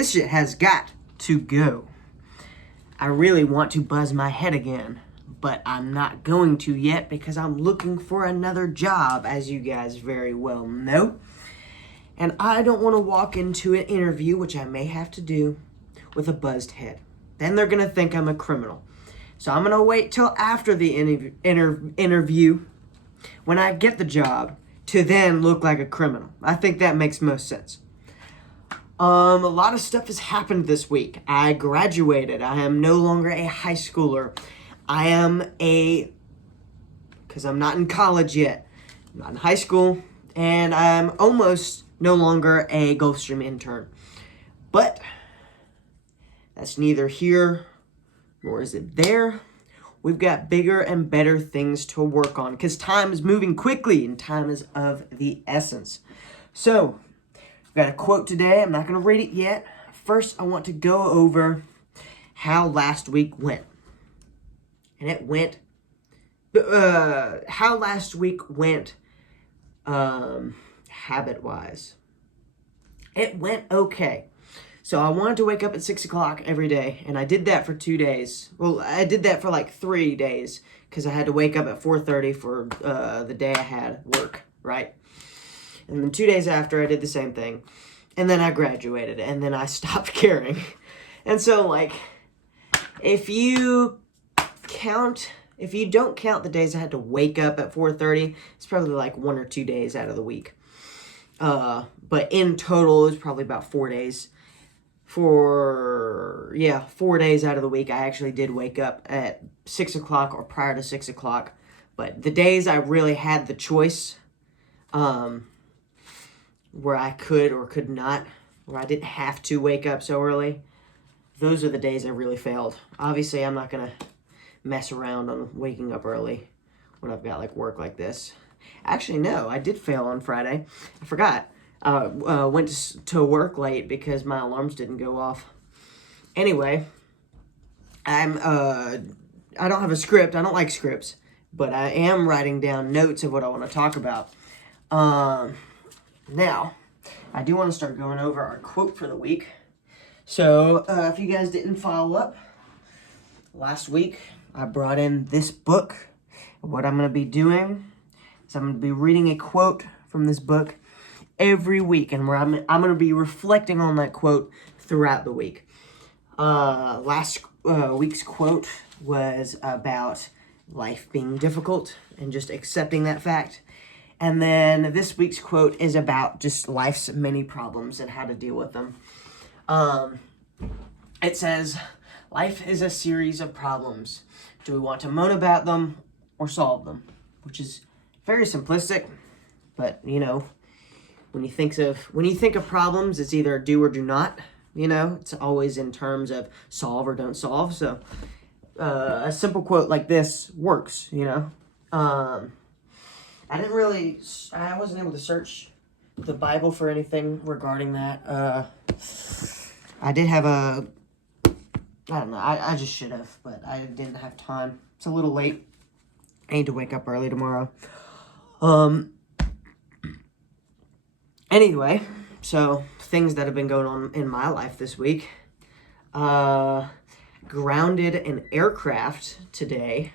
This shit has got to go. I really want to buzz my head again, but I'm not going to yet because I'm looking for another job, as you guys very well know. And I don't want to walk into an interview, which I may have to do, with a buzzed head. Then they're going to think I'm a criminal. So I'm going to wait till after the interview, when I get the job, to then look like a criminal. I think that makes most sense. A lot of stuff has happened this week. I graduated. I am no longer a high schooler. I am because I'm not in college yet. I'm not in high school. And I'm almost no longer a Gulfstream intern. But that's neither here nor is it there. We've got bigger and better things to work on because time is moving quickly and time is of the essence. So, I've got a quote today. I'm not going to read it yet. First, I want to go over how last week went. And it went, how last week went habit-wise. It went okay. So I wanted to wake up at 6 o'clock every day, and I did that for 2 days. Well, I did that for like 3 days, because I had to wake up at 4:30 for the day I had work, right? And then 2 days after, I did the same thing. And then I graduated, and then I stopped caring. And so, like, if you don't count the days I had to wake up at 4:30, it's probably like 1 or 2 days out of the week. But in total, it was probably about 4 days. 4 days out of the week, I actually did wake up at 6 o'clock or prior to 6 o'clock. But the days I really had the choice, where I could or could not, where I didn't have to wake up so early, those are the days I really failed. Obviously, I'm not going to mess around on waking up early when I've got, like, work like this. Actually, no, I did fail on Friday. I forgot. Went to work late because my alarms didn't go off. Anyway, I don't have a script. I don't like scripts, but I am writing down notes of what I want to talk about. Now, I do want to start going over our quote for the week. So, if you guys didn't follow up, last week I brought in this book. What I'm going to be doing is I'm going to be reading a quote from this book every week, and where I'm going to be reflecting on that quote throughout the week. Last week's quote was about life being difficult and just accepting that fact. And then this week's quote is about just life's many problems and how to deal with them. It says, life is a series of problems. Do we want to moan about them or solve them? Which is very simplistic, but, you know, when you think of problems, it's either do or do not. You know, it's always in terms of solve or don't solve. So a simple quote like this works, you know. I wasn't able to search the Bible for anything regarding that. I did have I don't know, I just should have, but I didn't have time. It's a little late. I need to wake up early tomorrow. Anyway, so things that have been going on in my life this week. Grounded an aircraft today.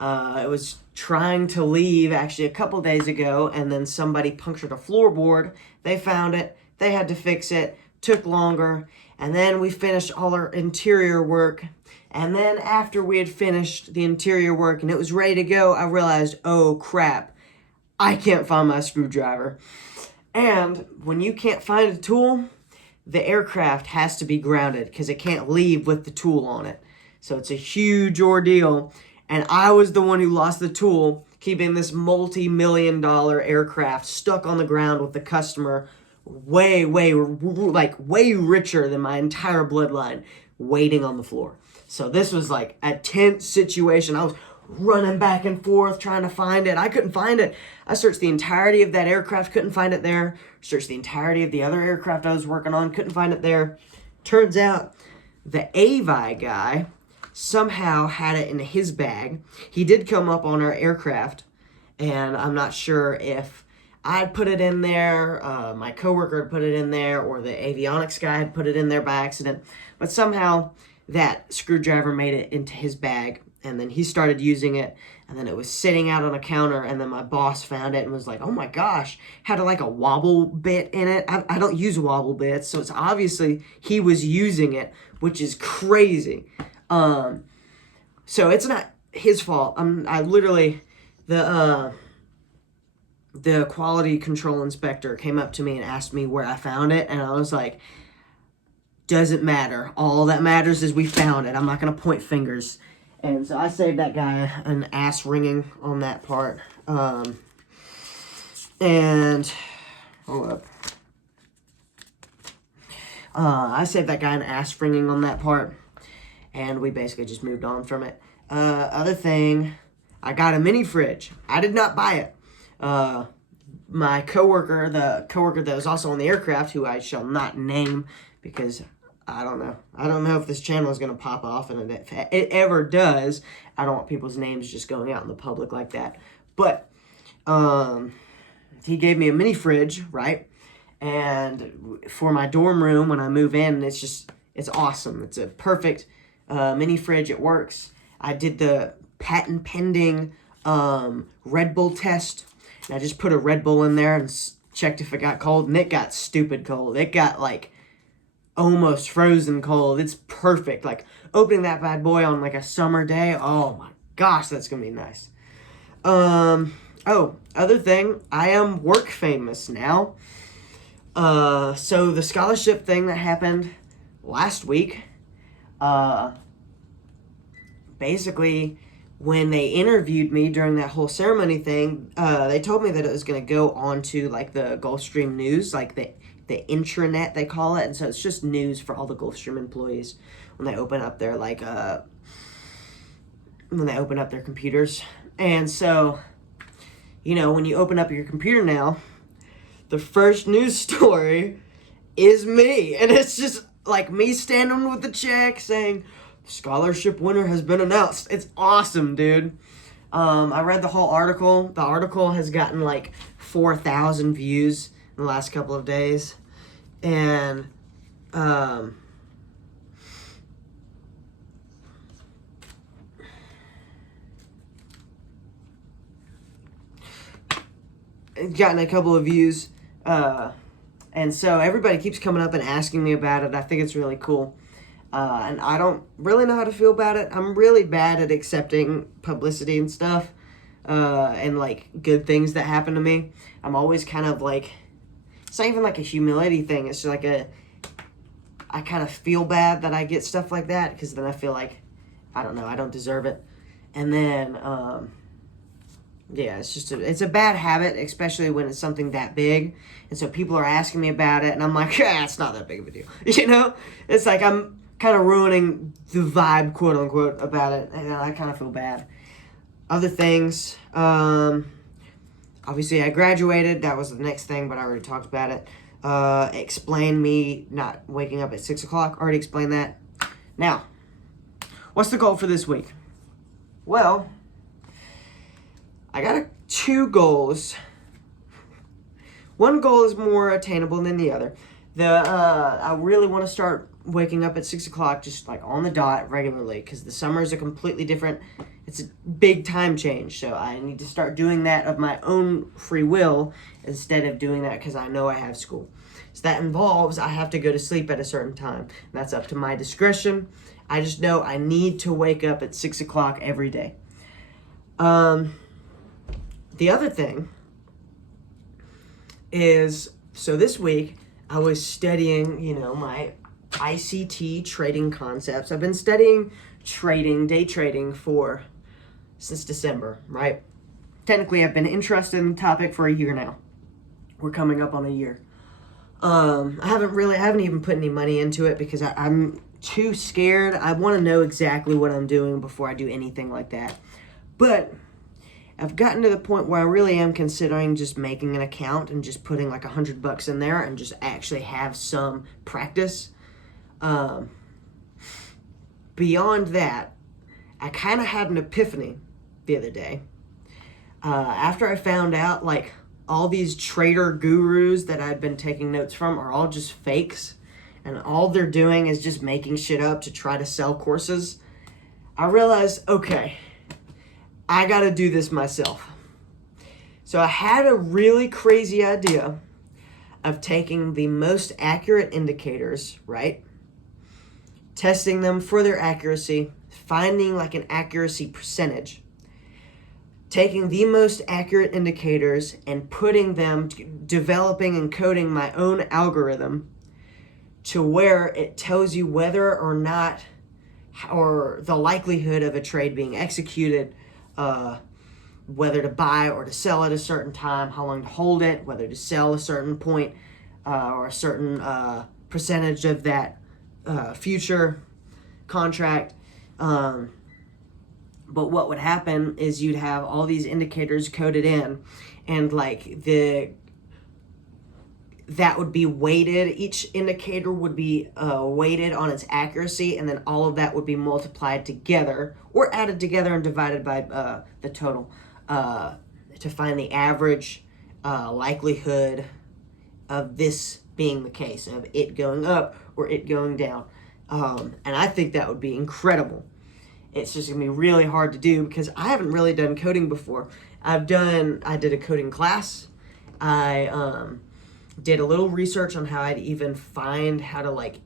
It was trying to leave actually a couple days ago, and then somebody punctured a floorboard. They found it. They had to fix it. Took longer. And then we finished all our interior work. And then after we had finished the interior work and it was ready to go, I realized, oh crap, I can't find my screwdriver. And when you can't find a tool, the aircraft has to be grounded because it can't leave with the tool on it. So it's a huge ordeal. And I was the one who lost the tool, keeping this multi-million-dollar aircraft stuck on the ground with the customer, way richer than my entire bloodline, waiting on the floor. So this was like a tense situation. I was running back and forth trying to find it. I couldn't find it. I searched the entirety of that aircraft, couldn't find it there. Searched the entirety of the other aircraft I was working on, couldn't find it there. Turns out the Avi guy somehow had it in his bag. He did come up on our aircraft, and I'm not sure if I'd put it in there, my coworker had put it in there, or the avionics guy had put it in there by accident. But somehow that screwdriver made it into his bag, and then he started using it, and then it was sitting out on a counter, and then my boss found it and was like, oh my gosh, had like a wobble bit in it. I don't use wobble bits, so it's obviously he was using it, which is crazy. So it's not his fault. I literally, the quality control inspector came up to me and asked me where I found it, and I was like, doesn't matter. All that matters is we found it. I'm not going to point fingers. And so I saved that guy an ass ringing on that part. And, hold up. I saved that guy an ass ringing on that part. And we basically just moved on from it. Other thing, I got a mini fridge. I did not buy it. My coworker, the coworker that was also on the aircraft, who I shall not name because I don't know. I don't know if this channel is going to pop off, and if it ever does, I don't want people's names just going out in the public like that. But he gave me a mini fridge, right? And for my dorm room when I move in, it's awesome. It's a perfect mini fridge. It works. I did the patent pending Red Bull test. And I just put a Red Bull in there and checked if it got cold, and it got stupid cold. It got like almost frozen cold. It's perfect. Like opening that bad boy on like a summer day. Oh my gosh, that's gonna be nice. Oh, other thing, I am work famous now. So the scholarship thing that happened last week, basically when they interviewed me during that whole ceremony thing, they told me that it was going to go on to like the Gulfstream News, like the intranet they call it, and so it's just news for all the Gulfstream employees when they open up their when they open up their computers. And so, you know, when you open up your computer now, the first news story is me, and it's just like me standing with the check saying scholarship winner has been announced. It's awesome, dude. I read the whole article. The article has gotten like 4,000 views in the last couple of days. And it's gotten a couple of views. And so everybody keeps coming up and asking me about it. I think it's really cool. And I don't really know how to feel about it. I'm really bad at accepting publicity and stuff, and like good things that happen to me. I'm always kind of like, it's not even like a humility thing. It's just like I kind of feel bad that I get stuff like that, because then I feel like, I don't know, I don't deserve it. And then, yeah, it's a bad habit, especially when it's something that big. And so people are asking me about it, and I'm like, yeah, it's not that big of a deal. You know? It's like I'm kind of ruining the vibe, quote unquote, about it, and I kind of feel bad. Other things, obviously I graduated. That was the next thing, but I already talked about it. Explain me not waking up at 6 o'clock. Already explained that. Now, what's the goal for this week? Well, I got two goals. One goal is more attainable than the other. I really want to start waking up at 6 o'clock, just like on the dot regularly, because the summer is a completely different, it's a big time change. So I need to start doing that of my own free will instead of doing that because I know I have school. So that involves I have to go to sleep at a certain time. And that's up to my discretion. I just know I need to wake up at 6 o'clock every day. The other thing is, so this week I was studying, my ICT trading concepts. I've been studying day trading since December, right? Technically, I've been interested in the topic for a year now. We're coming up on a year. I haven't even put any money into it because I'm too scared. I want to know exactly what I'm doing before I do anything like that. But I've gotten to the point where I really am considering just making an account and just putting like $100 in there and just actually have some practice. Beyond that, I kind of had an epiphany the other day. After I found out, like, all these trader gurus that I'd been taking notes from are all just fakes, and all they're doing is just making shit up to try to sell courses, I realized, okay, I gotta do this myself. So I had a really crazy idea of taking the most accurate indicators, right? Testing them for their accuracy, finding like an accuracy percentage, taking the most accurate indicators and putting them, developing and coding my own algorithm to where it tells you whether or not, or the likelihood of a trade being executed, whether to buy or to sell at a certain time, how long to hold it, whether to sell a certain point or a certain percentage of that future contract. But what would happen is you'd have all these indicators coded in, and like that would be weighted. Each indicator would be weighted on its accuracy, and then all of that would be multiplied together or added together and divided by the total to find the average likelihood of this being the case, of it going up or it going down. And I think that would be incredible. It's just gonna be really hard to do because I haven't really done coding before. I did a coding class. I did a little research on how I'd even find how to like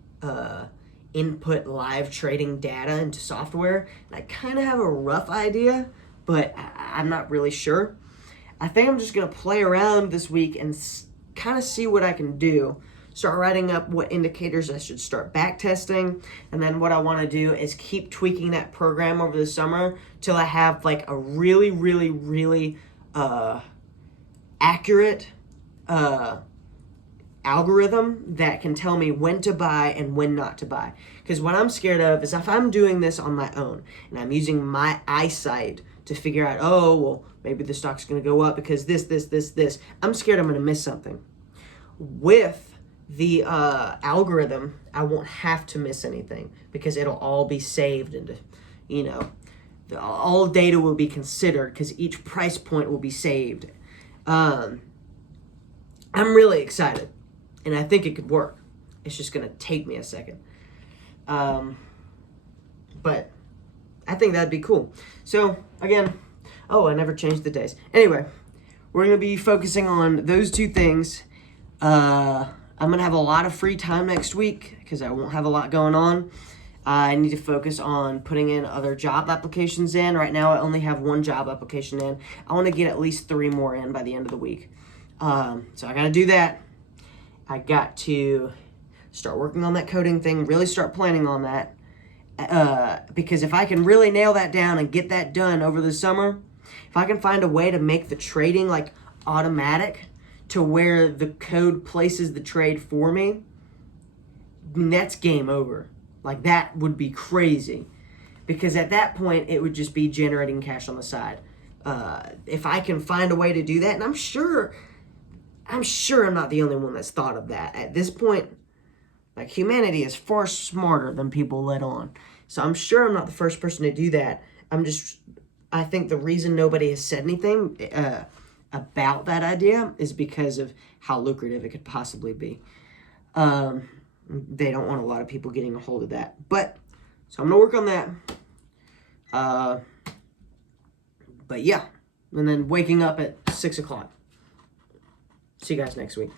input live trading data into software. And I kind of have a rough idea, but I'm not really sure. I think I'm just gonna play around this week and kind of see what I can do. Start writing up what indicators I should start back testing, and then what I want to do is keep tweaking that program over the summer till I have like a really, really, really accurate algorithm that can tell me when to buy and when not to buy. Because what I'm scared of is if I'm doing this on my own and I'm using my eyesight to figure out, oh, well, maybe the stock's going to go up because this, I'm scared I'm going to miss something. With the algorithm, I won't have to miss anything because it'll all be saved into, all data will be considered because each price point will be saved. I'm really excited, and I think it could work. It's just going to take me a second. But I think that'd be cool. So, again, I never changed the days. Anyway, we're going to be focusing on those two things. I'm going to have a lot of free time next week because I won't have a lot going on. I need to focus on putting in other job applications in. Right now, I only have one job application in. I want to get at least 3 more in by the end of the week. So I got to do that. I got to start working on that coding thing, really start planning on that. Because if I can really nail that down and get that done over the summer, if I can find a way to make the trading like automatic, to where the code places the trade for me, that's game over. Like, that would be crazy. Because at that point, it would just be generating cash on the side. If I can find a way to do that, and I'm sure I'm not the only one that's thought of that. At this point, like, humanity is far smarter than people let on. So I'm sure I'm not the first person to do that. I think the reason nobody has said anything about that idea is because of how lucrative it could possibly be. They don't want a lot of people getting a hold of that. But, so I'm going to work on that. But yeah, and then waking up at 6 o'clock. See you guys next week.